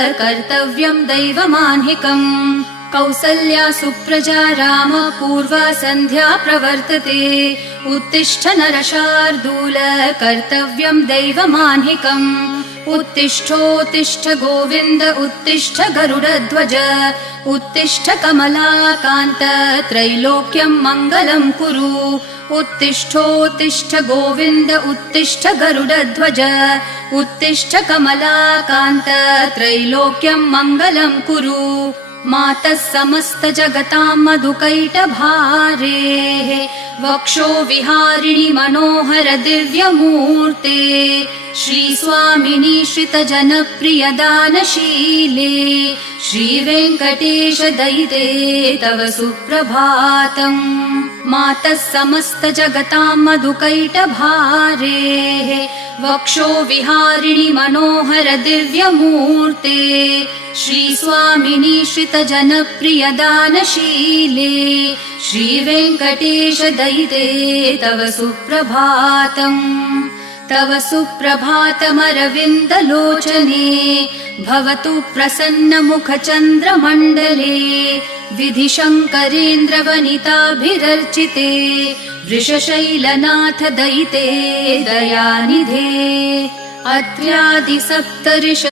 कर्तव्यम् दैवमाह्निकम् कौसल्या सुप्रजा राम पूर्वा सन्ध्या प्रवर्तते उत्तिष्ठ नरशार्दूल कर्तव्यम् दैवमाह्निकम् उत्तिष्ठोत्तिष्ठ गोविन्द उत्तिष्ठ गरुडध्वज उत्तिष्ठ कमलाकान्त त्रैलोक्यम् मङ्गलम् कुरु उत्तिष्ठोत्तिष्ठ गोविन्द उत्तिष्ठ गरुडध्वज उत्तिष्ठ कमलाकान्त त्रैलोक्यम् मङ्गलम् कुरु मातः समस्त जगताम् मधुकैटभारेः वक्षो विहारिणि मनोहर दिव्यमूर्ते श्रीस्वामिनि श्रितजनप्रिय दानशीले श्रीवेङ्कटेश दयिते तव सुप्रभातम् मातः समस्त जगताम् मधुकैटभारेः वक्षो विहारिणि मनोहर दिव्यमूर्ते श्रीस्वामिनि श्रितजनप्रिय दानशीले श्रीवेङ्कटेश दयिते तव सुप्रभातम् तव सुप्रभातमरविन्दलोचने भवतु प्रसन्नमुखचन्द्रमण्डले विधिशङ्करेन्द्रवनिताभिरर्चिते वृषशैलनाथ दयिते दयानिधे अत्र्यादिसप्तऋष